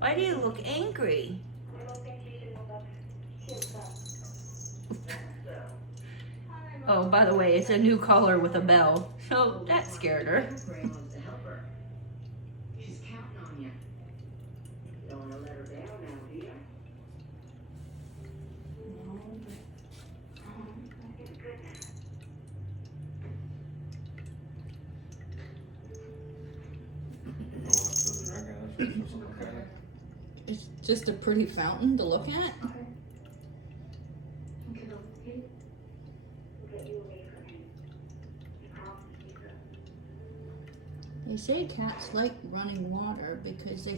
Why do you look angry? Oh, by the way, it's a new collar with a bell, so that scared her. She's counting on you. You don't want to let her down now, do you? It's just a pretty fountain to look at. They say cats like running water because they